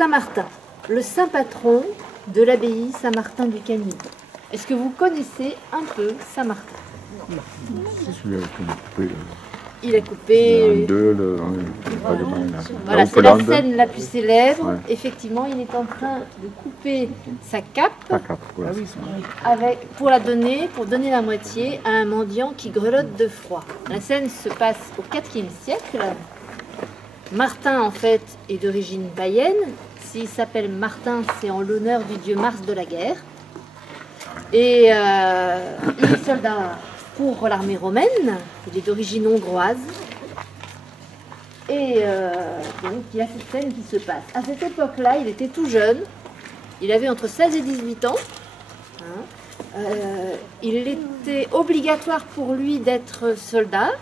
Saint-Martin, le saint patron de l'abbaye Saint-Martin du Canigou. Est-ce que vous connaissez un peu Saint-Martin? Il a coupé. Voilà, c'est la scène la plus célèbre. Ouais. Effectivement, il est en train de couper sa cape, ouais. Pour donner la moitié à un mendiant qui grelotte de froid. La scène se passe au IVe siècle. Martin, en fait, est d'origine païenne. S'il s'appelle Martin, c'est en l'honneur du dieu Mars de la guerre. Et il est soldat pour l'armée romaine, il est d'origine hongroise. Et donc il y a cette scène qui se passe. À cette époque-là, il était tout jeune, il avait entre 16 et 18 ans. Il était obligatoire pour lui d'être soldat,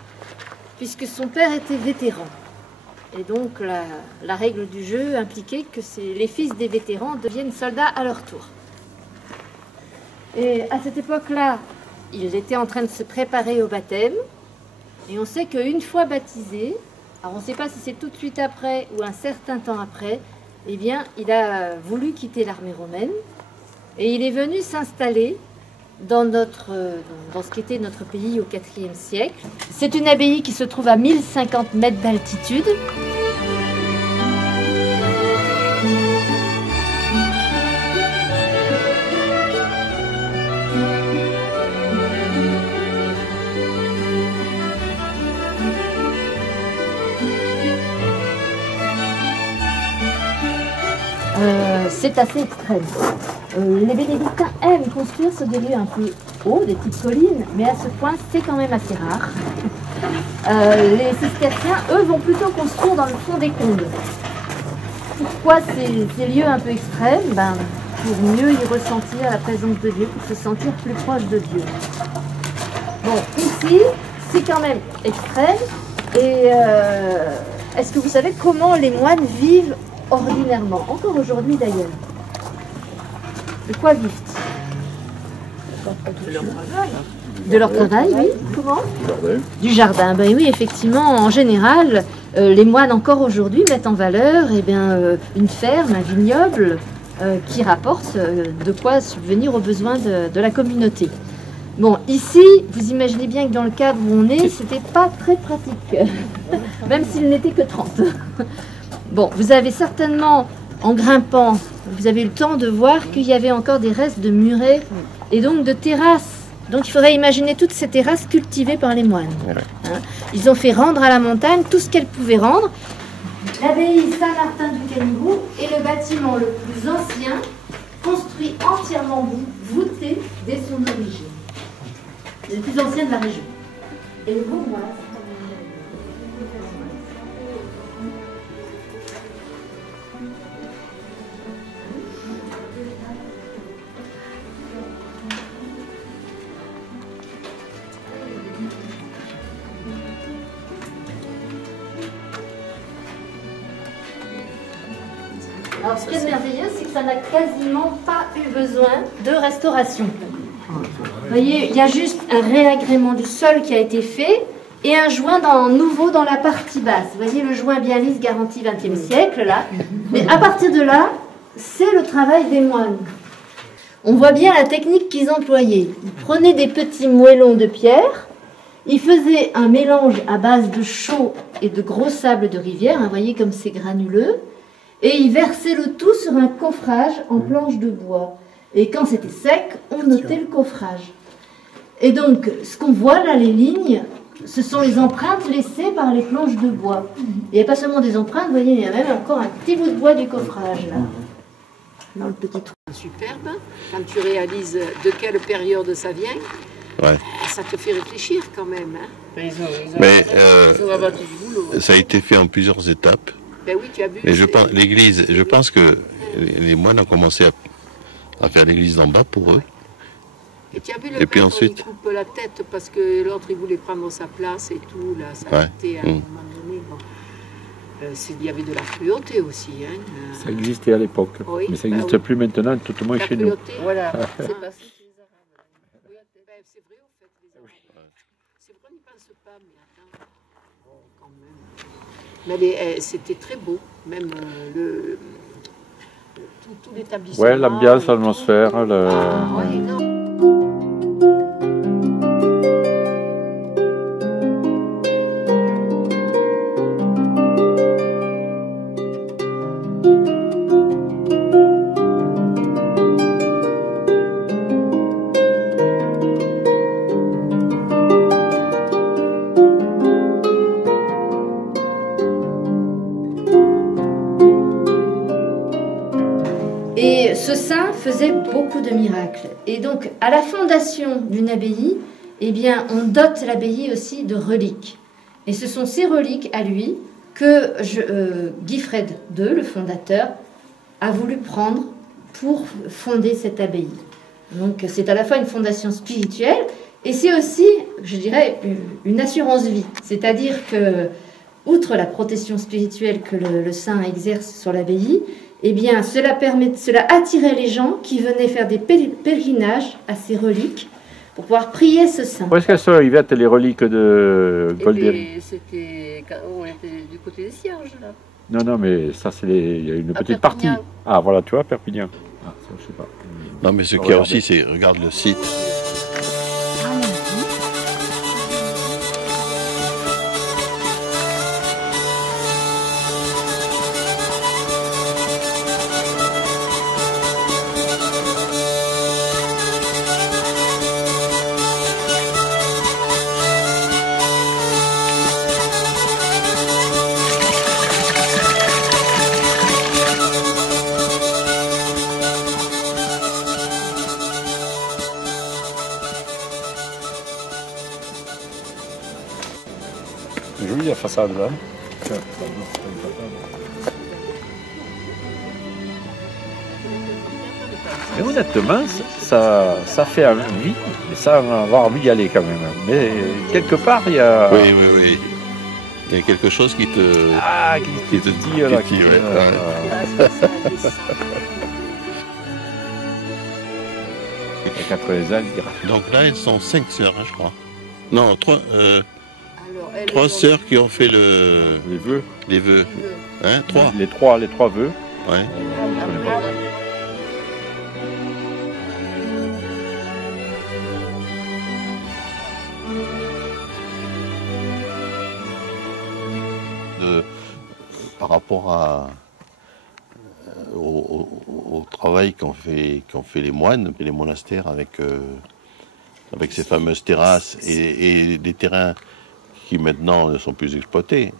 puisque son père était vétéran. Et donc la règle du jeu impliquait que les fils des vétérans deviennent soldats à leur tour. Et à cette époque-là, il était en train de se préparer au baptême. Et on sait qu'une fois baptisé, alors on ne sait pas si c'est tout de suite après ou un certain temps après, eh bien, il a voulu quitter l'armée romaine. Et il est venu s'installer dans ce qu'était notre pays au IVe siècle. C'est une abbaye qui se trouve à 1050 mètres d'altitude. C'est assez extrême. Les bénédictins aiment construire sur des lieux un peu hauts, des petites collines, mais à ce point, c'est quand même assez rare. Les cisterciens, eux, vont plutôt construire dans le fond des combles. Pourquoi ces lieux un peu extrêmes? Pour mieux y ressentir la présence de Dieu, pour se sentir plus proche de Dieu. Bon, ici, c'est quand même extrême. Et est-ce que vous savez comment les moines vivent ordinairement, encore aujourd'hui d'ailleurs? De quoi vivent-ils? De leur travail. De leur travail, oui. Comment? Du jardin. Ben oui, effectivement, en général, les moines encore aujourd'hui mettent en valeur une ferme, un vignoble qui rapporte de quoi subvenir aux besoins de la communauté. Bon, ici, vous imaginez bien que dans le cadre où on est, c'était pas très pratique, même s'il n'était que 30. Bon, vous avez certainement, en grimpant, vous avez eu le temps de voir qu'il y avait encore des restes de murets et donc de terrasses. Donc il faudrait imaginer toutes ces terrasses cultivées par les moines. Ils ont fait rendre à la montagne tout ce qu'elle pouvait rendre. L'abbaye Saint-Martin du Canigou est le bâtiment le plus ancien, construit entièrement voûté dès son origine. C'est le plus ancien de la région. Et le beau moine. Alors, ce qui est merveilleux, c'est que ça n'a quasiment pas eu besoin de restauration. Vous voyez, il y a juste un réagrément du sol qui a été fait et un joint nouveau dans la partie basse. Vous voyez, le joint bien lisse garanti 20e siècle, là. Mais à partir de là, c'est le travail des moines. On voit bien la technique qu'ils employaient. Ils prenaient des petits moellons de pierre, ils faisaient un mélange à base de chaux et de gros sable de rivière, vous voyez comme c'est granuleux, et ils versaient le tout sur un coffrage en planche de bois. Et quand c'était sec, on notait le coffrage. Et donc, ce qu'on voit là, les lignes, ce sont les empreintes laissées par les planches de bois. Il n'y a pas seulement des empreintes, vous voyez, il y a même encore un petit bout de bois du coffrage là. Dans le petit trou. Superbe, quand tu réalises de quelle période ça vient, ouais. Ça te fait réfléchir quand même. Hein. Mais ça a été fait en plusieurs étapes. Ben oui, tu as vu. Et je pense que les moines ont commencé à faire l'église d'en bas pour eux. Et tu as vu le prêtre, ensuite il coupe la tête parce que l'autre il voulait prendre sa place et tout, là, ça a été à un moment donné. Bon. Il y avait de la cruauté aussi. Hein. Ça existait à l'époque, oui, mais ça n'existe plus maintenant, tout au moins chez nous. Voilà, c'est passé chez les Arabes. C'est vrai, en fait, les Arabes. C'est vrai, on n'y pense pas, mais attends, quand même. Mais c'était très beau, même tout l'établissement. Ouais, l'ambiance, l'atmosphère. Ah, ouais, non. Et ce saint faisait beaucoup de miracles. Et donc, à la fondation d'une abbaye, eh bien, on dote l'abbaye aussi de reliques. Et ce sont ces reliques à lui que Guifred II, le fondateur, a voulu prendre pour fonder cette abbaye. Donc, c'est à la fois une fondation spirituelle et c'est aussi, je dirais, une assurance vie. C'est-à-dire que, outre la protection spirituelle que le saint exerce sur l'abbaye, eh bien, cela attirait les gens qui venaient faire des pèlerinages à ces reliques pour pouvoir prier ce saint. Où est-ce qu'elles sont, Yvette, les reliques de Goldberry? C'était quand on était du côté des Cierges, là. Non, mais ça, il y a une petite partie. Ah, voilà, tu vois, Perpignan. Ah, ça, je sais pas. Non, mais ce qu'il y a aussi, c'est, regarde le site. Jolie la façade là. Mais honnêtement, ça fait envie, et ça on va avoir envie d'y aller quand même. Mais quelque part, il y a... Oui. Il y a quelque chose qui te... Ah, qui te dit là. Et 80 ans, il dira. Donc là, elles sont 5 sœurs, hein, je crois. Non, 3 sœurs qui ont fait les vœux. Les vœux. Hein, 3. Les trois vœux. Ouais. Par rapport au travail qu'ont fait les moines et les monastères avec ces fameuses terrasses et des terrains qui maintenant ne sont plus exploités,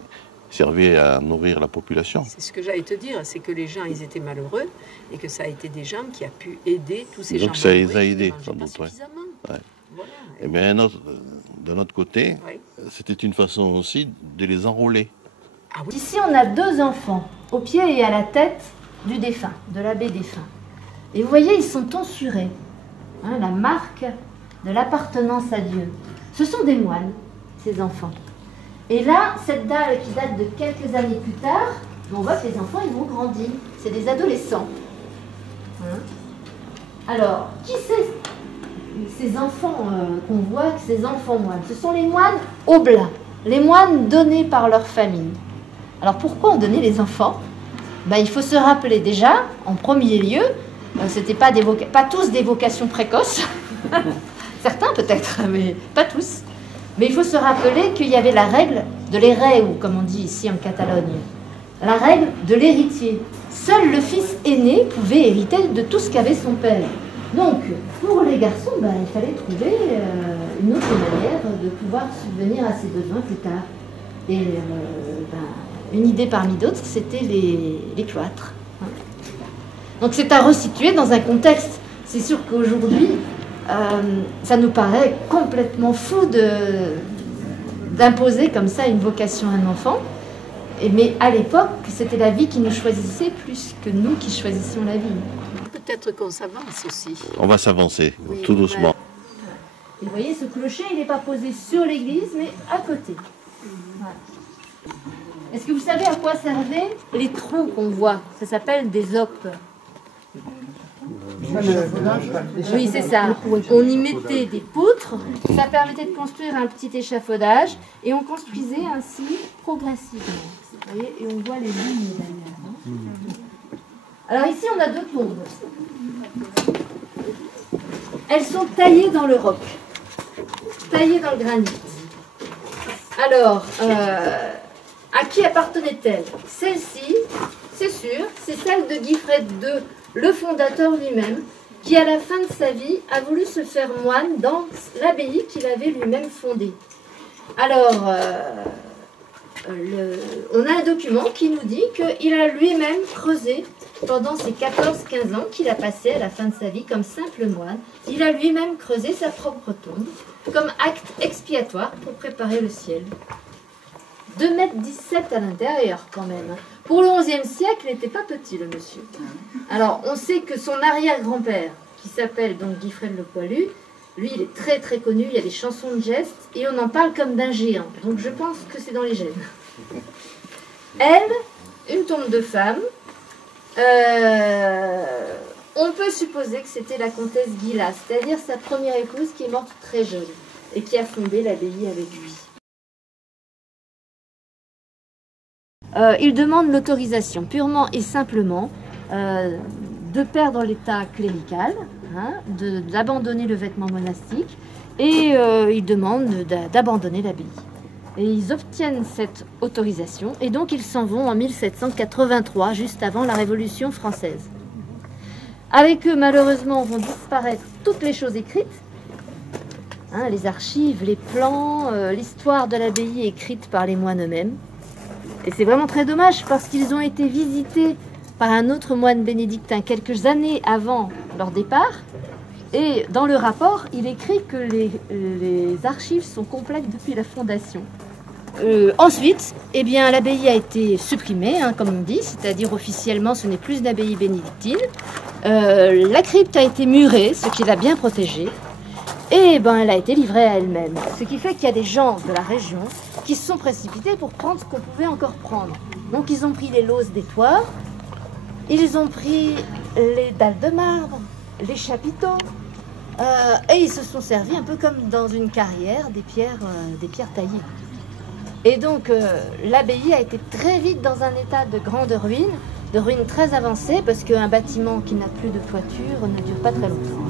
servaient à nourrir la population. C'est ce que j'allais te dire, c'est que les gens, ils étaient malheureux et que ça a été des gens qui a pu aider tous ces gens. Donc ça les a aidés, sans doute. Ouais. Voilà. Et bien d'un autre côté, c'était une façon aussi de les enrôler. Ah oui. Ici, on a 2 enfants, au pied et à la tête du défunt, de l'abbé défunt. Et vous voyez, ils sont tonsurés. Hein, la marque de l'appartenance à Dieu. Ce sont des moines, ces enfants. Et là, cette dalle qui date de quelques années plus tard, on voit que les enfants, ils vont grandir. C'est des adolescents. Hein? Alors, qui c'est ces enfants qu'on voit, ces enfants moines? Ce sont les moines oblats, les moines donnés par leur famille. Alors pourquoi on donnait les enfants? Il faut se rappeler déjà, en premier lieu, c'était pas tous des vocations précoces, certains peut-être, mais pas tous. Mais il faut se rappeler qu'il y avait la règle de l'hereu, comme on dit ici en Catalogne, la règle de l'héritier. Seul le fils aîné pouvait hériter de tout ce qu'avait son père. Donc, pour les garçons, il fallait trouver une autre manière de pouvoir subvenir à ses besoins plus tard. Et une idée parmi d'autres, c'était les cloîtres. Donc c'est à resituer dans un contexte. C'est sûr qu'aujourd'hui, ça nous paraît complètement fou d'imposer comme ça une vocation à un enfant. Mais à l'époque, c'était la vie qui nous choisissait plus que nous qui choisissions la vie. Peut-être qu'on s'avance aussi. On va s'avancer, tout doucement. Et vous voyez, ce clocher, il n'est pas posé sur l'église, mais à côté. Voilà. Est-ce que vous savez à quoi servaient les trous qu'on voit? Ça s'appelle des opes. Oui, c'est ça. On y mettait des poutres, ça permettait de construire un petit échafaudage, et on construisait ainsi progressivement. Vous voyez, et on voit les lignes derrière. Alors ici, on a 2 tombes. Elles sont taillées dans le roc, taillées dans le granit. Alors, à qui appartenait-elle? Celle-ci, c'est sûr, c'est celle de Guifred II, le fondateur lui-même, qui à la fin de sa vie a voulu se faire moine dans l'abbaye qu'il avait lui-même fondée. Alors, on a un document qui nous dit qu'il a lui-même creusé pendant ces 14-15 ans qu'il a passé à la fin de sa vie comme simple moine. Il a lui-même creusé sa propre tombe comme acte expiatoire pour préparer le ciel. 2,17 m à l'intérieur quand même. Pour le XIe siècle, il n'était pas petit le monsieur. Alors on sait que son arrière-grand-père, qui s'appelle donc Guifred le Poilu, lui il est très très connu, il y a des chansons de gestes et on en parle comme d'un géant. Donc je pense que c'est dans les gènes. Elle, une tombe de femme, on peut supposer que c'était la comtesse Guilla, c'est-à-dire sa première épouse qui est morte très jeune et qui a fondé l'abbaye avec lui. Il demande l'autorisation purement et simplement de perdre l'état clérical, hein, d'abandonner le vêtement monastique et il demande d'abandonner l'abbaye. Et ils obtiennent cette autorisation et donc ils s'en vont en 1783, juste avant la Révolution française. Avec eux, malheureusement, vont disparaître toutes les choses écrites, hein, les archives, les plans, l'histoire de l'abbaye écrite par les moines eux-mêmes. Et c'est vraiment très dommage parce qu'ils ont été visités par un autre moine bénédictin quelques années avant leur départ. Et dans le rapport, il écrit que les archives sont complètes depuis la fondation. Ensuite, eh bien, l'abbaye a été supprimée, hein, comme on dit, c'est-à-dire officiellement ce n'est plus une abbaye bénédictine. La crypte a été murée, ce qui l'a bien protégée. Et ben, elle a été livrée à elle-même. Ce qui fait qu'il y a des gens de la région qui se sont précipités pour prendre ce qu'on pouvait encore prendre. Donc ils ont pris les lauses des toits, ils ont pris les dalles de marbre, les chapiteaux, et ils se sont servis un peu comme dans une carrière des pierres taillées. Et donc l'abbaye a été très vite dans un état de grande ruine, de ruine très avancée, parce qu'un bâtiment qui n'a plus de toiture ne dure pas très longtemps.